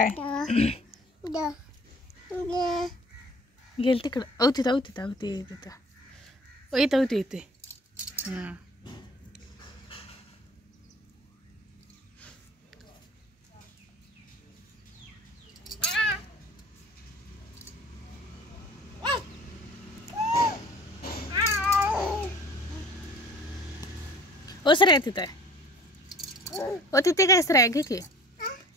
काय गेल तिकडं अवतीत अवतीत अवती तिथं इथं होती इथे. ओ सर तिथं आहे. ओ तिथे काय सर घे की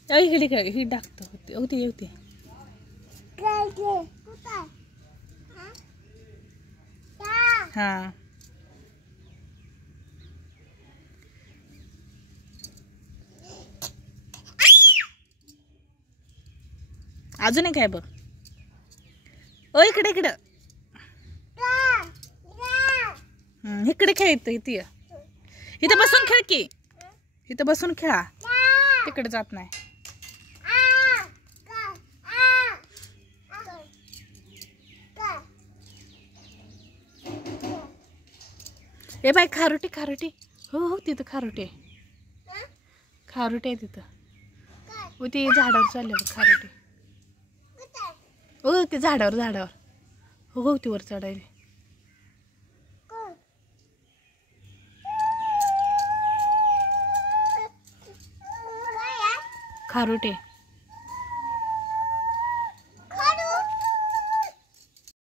इकडे काय ही टाकतो होती होती होती. हा अजून एक आहे बघ. ओ इकडे इकडं इकडे खेळ इथे इथं बसून खेळ की इथं बसून खेळा तिकडे जात नाही. ए बाई खारुटी खारुटी हो हो तिथं खारुटी खारुटी आहे तिथं. हो ते झाडावर चालले बघ खारुटी. हो ते झाडावर झाडावर हो हो ती वर चढायला खारुटे.